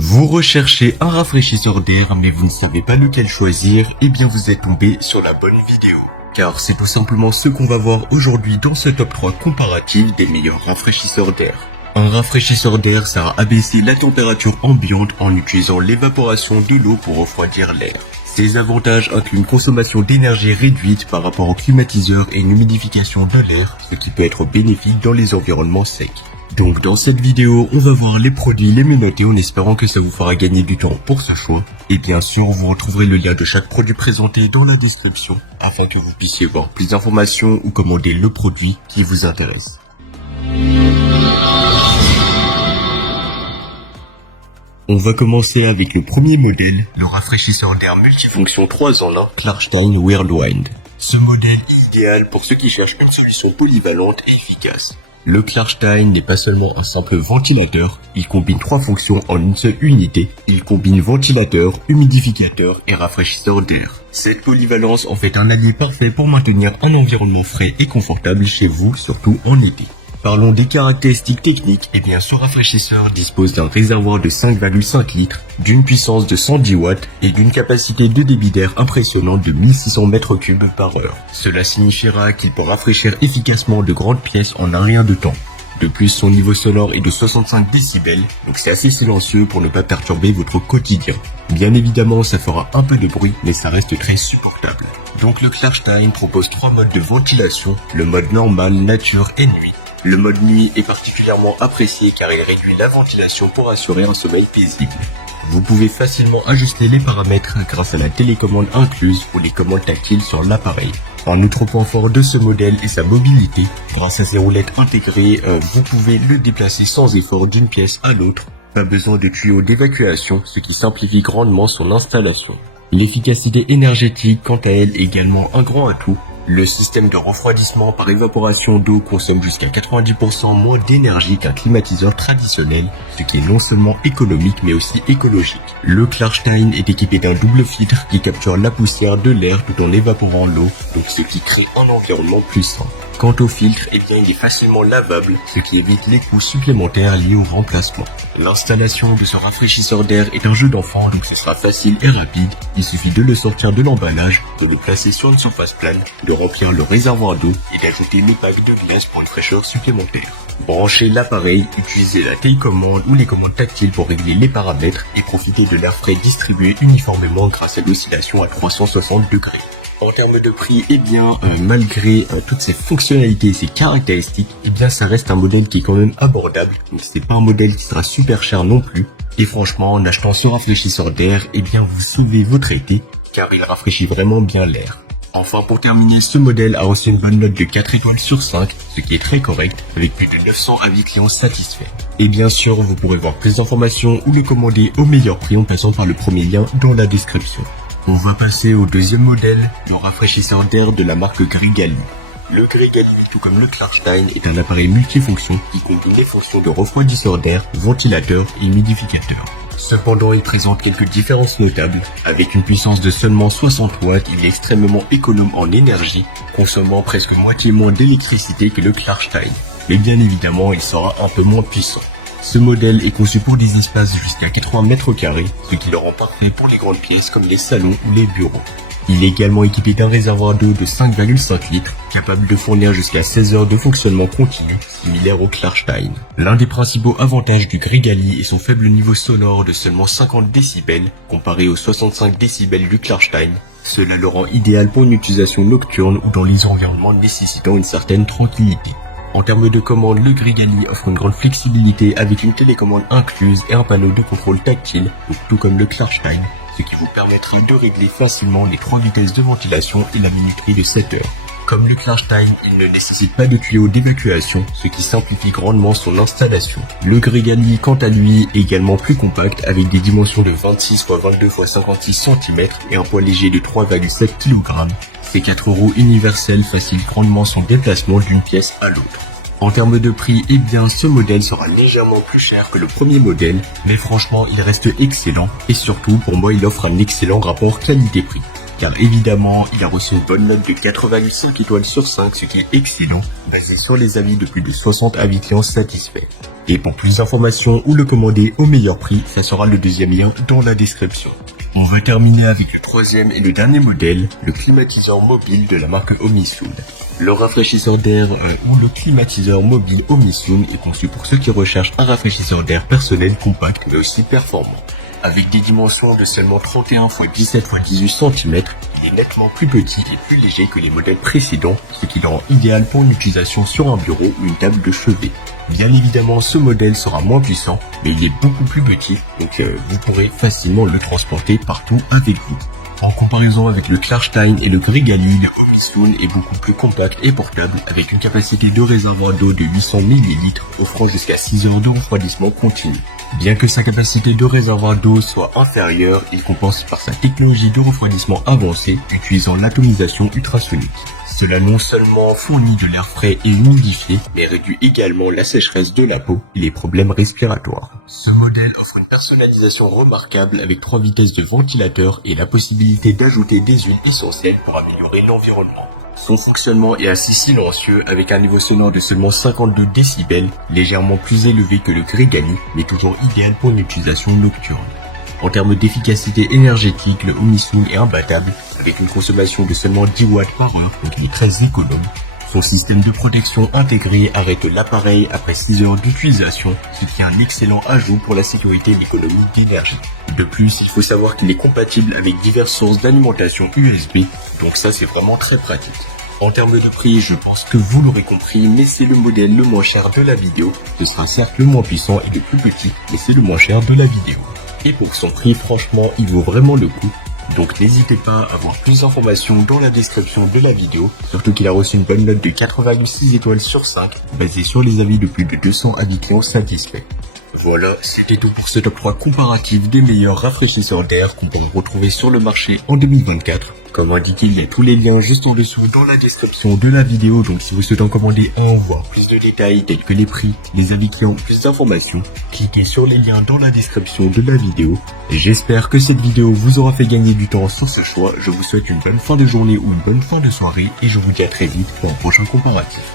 Vous recherchez un rafraîchisseur d'air mais vous ne savez pas lequel choisir, eh bien vous êtes tombé sur la bonne vidéo. Car c'est tout simplement ce qu'on va voir aujourd'hui dans ce top 3 comparatif des meilleurs rafraîchisseurs d'air. Un rafraîchisseur d'air sert à abaisser la température ambiante en utilisant l'évaporation de l'eau pour refroidir l'air. Ces avantages incluent une consommation d'énergie réduite par rapport au climatiseur et une humidification de l'air, ce qui peut être bénéfique dans les environnements secs. Donc dans cette vidéo, on va voir les produits les mieux notés en espérant que ça vous fera gagner du temps pour ce choix. Et bien sûr, vous retrouverez le lien de chaque produit présenté dans la description afin que vous puissiez voir plus d'informations ou commander le produit qui vous intéresse. On va commencer avec le premier modèle, le rafraîchisseur d'air multifonction 3 en 1 Klarstein Whirlwind. Ce modèle est idéal pour ceux qui cherchent une solution polyvalente et efficace. Le Klarstein n'est pas seulement un simple ventilateur, il combine 3 fonctions en une seule unité. Il combine ventilateur, humidificateur et rafraîchisseur d'air. Cette polyvalence en fait un allié parfait pour maintenir un environnement frais et confortable chez vous, surtout en été. Parlons des caractéristiques techniques, et bien ce rafraîchisseur dispose d'un réservoir de 5,5 litres, d'une puissance de 110 watts et d'une capacité de débit d'air impressionnante de 1600 mètres cubes par heure. Cela signifiera qu'il peut rafraîchir efficacement de grandes pièces en un rien de temps. De plus, son niveau sonore est de 65 décibels, donc c'est assez silencieux pour ne pas perturber votre quotidien. Bien évidemment, ça fera un peu de bruit, mais ça reste très supportable. Donc le Klarstein propose 3 modes de ventilation, le mode normal, nature et nuit. Le mode nuit est particulièrement apprécié car il réduit la ventilation pour assurer un sommeil paisible. Vous pouvez facilement ajuster les paramètres grâce à la télécommande incluse ou les commandes tactiles sur l'appareil. Un autre point fort de ce modèle est sa mobilité. Grâce à ses roulettes intégrées, vous pouvez le déplacer sans effort d'une pièce à l'autre. Pas besoin de tuyaux d'évacuation, ce qui simplifie grandement son installation. L'efficacité énergétique, quant à elle, est également un grand atout. Le système de refroidissement par évaporation d'eau consomme jusqu'à 90% moins d'énergie qu'un climatiseur traditionnel, ce qui est non seulement économique mais aussi écologique. Le Klarstein est équipé d'un double filtre qui capture la poussière de l'air tout en évaporant l'eau, donc ce qui crée un environnement plus sain. Quant au filtre, eh bien il est facilement lavable, ce qui évite les coûts supplémentaires liés au remplacement. L'installation de ce rafraîchisseur d'air est un jeu d'enfant, donc ce sera facile et rapide. Il suffit de le sortir de l'emballage, de le placer sur une surface plane, de remplir le réservoir d'eau et d'ajouter le pack de glace pour une fraîcheur supplémentaire. Branchez l'appareil, utilisez la télécommande ou les commandes tactiles pour régler les paramètres et profitez de l'air frais distribué uniformément grâce à l'oscillation à 360 degrés. En termes de prix, eh bien, malgré toutes ces fonctionnalités et ces caractéristiques, eh bien, ça reste un modèle qui est quand même abordable. Donc, c'est pas un modèle qui sera super cher non plus. Et franchement, en achetant ce rafraîchisseur d'air, eh bien, vous sauvez votre été, car il rafraîchit vraiment bien l'air. Enfin, pour terminer, ce modèle a reçu une bonne note de 4 étoiles sur 5, ce qui est très correct, avec plus de 900 avis clients satisfaits. Et bien sûr, vous pourrez voir plus d'informations ou le commander au meilleur prix en passant par le premier lien dans la description. On va passer au deuxième modèle, le rafraîchisseur d'air de la marque Grigali. Le Grigali, tout comme le Klarstein, est un appareil multifonction qui combine les fonctions de refroidisseur d'air, ventilateur et humidificateur. Cependant, il présente quelques différences notables. Avec une puissance de seulement 60 watts, il est extrêmement économe en énergie, consommant presque moitié moins d'électricité que le Klarstein. Mais bien évidemment, il sera un peu moins puissant. Ce modèle est conçu pour des espaces jusqu'à 80 mètres carrés, ce qui le rend parfait pour les grandes pièces comme les salons ou les bureaux. Il est également équipé d'un réservoir d'eau de 5,5 litres, capable de fournir jusqu'à 16 heures de fonctionnement continu, similaire au Klarstein. L'un des principaux avantages du Grigali est son faible niveau sonore de seulement 50 décibels, comparé aux 65 décibels du Klarstein. Cela le rend idéal pour une utilisation nocturne ou dans les environnements nécessitant une certaine tranquillité. En termes de commande, le Grigali offre une grande flexibilité avec une télécommande incluse et un panneau de contrôle tactile, tout comme le Klarstein, ce qui vous permettra de régler facilement les 3 vitesses de ventilation et la minuterie de 7 heures. Comme le Klarstein, il ne nécessite pas de tuyaux d'évacuation, ce qui simplifie grandement son installation. Le Grigali, quant à lui, est également plus compact avec des dimensions de 26 x 22 x 56 cm et un poids léger de 3,7 kg. Ces 4 roues universelles facilitent grandement son déplacement d'une pièce à l'autre. En termes de prix, eh bien, ce modèle sera légèrement plus cher que le premier modèle, mais franchement, il reste excellent et surtout, pour moi, il offre un excellent rapport qualité-prix. car évidemment, il a reçu une bonne note de 4,5 étoiles sur 5, ce qui est excellent, basé sur les avis de plus de 60 avis clients satisfaits. Et pour plus d'informations ou le commander au meilleur prix, ça sera le deuxième lien dans la description. On va terminer avec le troisième et le dernier modèle, le climatiseur mobile de la marque Omisoon. Le rafraîchisseur d'air ou le climatiseur mobile Omisoon est conçu pour ceux qui recherchent un rafraîchisseur d'air personnel compact mais aussi performant. Avec des dimensions de seulement 31 x 17 x 18 cm, il est nettement plus petit et plus léger que les modèles précédents, ce qui le rend idéal pour une utilisation sur un bureau ou une table de chevet. Bien évidemment, ce modèle sera moins puissant, mais il est beaucoup plus petit, donc vous pourrez facilement le transporter partout avec vous. En comparaison avec le Klarstein et le Grigali, le Omisoon est beaucoup plus compact et portable avec une capacité de réservoir d'eau de 800 ml offrant jusqu'à 6 heures de refroidissement continu. Bien que sa capacité de réservoir d'eau soit inférieure, il compense par sa technologie de refroidissement avancée utilisant l'atomisation ultrasonique. Cela non seulement fournit de l'air frais et humidifié, mais réduit également la sécheresse de la peau et les problèmes respiratoires. Ce modèle offre une personnalisation remarquable avec 3 vitesses de ventilateur et la possibilité d'ajouter des huiles essentielles pour améliorer l'environnement. Son fonctionnement est assez silencieux avec un niveau sonore de seulement 52 décibels, légèrement plus élevé que le Grigali, mais toujours idéal pour une utilisation nocturne. En termes d'efficacité énergétique, le Omisoon est imbattable avec une consommation de seulement 10 watts par heure, donc il est très économe. Son système de protection intégré arrête l'appareil après 6 heures d'utilisation, ce qui est un excellent ajout pour la sécurité et l'économie d'énergie. De plus, il faut savoir qu'il est compatible avec diverses sources d'alimentation USB, donc ça c'est vraiment très pratique. En termes de prix, je pense que vous l'aurez compris, mais c'est le modèle le moins cher de la vidéo. Ce sera certes le moins puissant et le plus petit, mais c'est le moins cher de la vidéo. Et pour son prix, franchement, il vaut vraiment le coup. Donc n'hésitez pas à voir plus d'informations dans la description de la vidéo, surtout qu'il a reçu une bonne note de 4,6 étoiles sur 5, basée sur les avis de plus de 200 avis clients satisfaits. Voilà, c'était tout pour ce top 3 comparatif des meilleurs rafraîchisseurs d'air qu'on peut retrouver sur le marché en 2024. Comme indiqué, il y a tous les liens juste en dessous dans la description de la vidéo, donc si vous souhaitez en commander un, voire plus de détails tels que les prix, les avis clients, plus d'informations, cliquez sur les liens dans la description de la vidéo. Et j'espère que cette vidéo vous aura fait gagner du temps sur ce choix. Je vous souhaite une bonne fin de journée ou une bonne fin de soirée et je vous dis à très vite pour un prochain comparatif.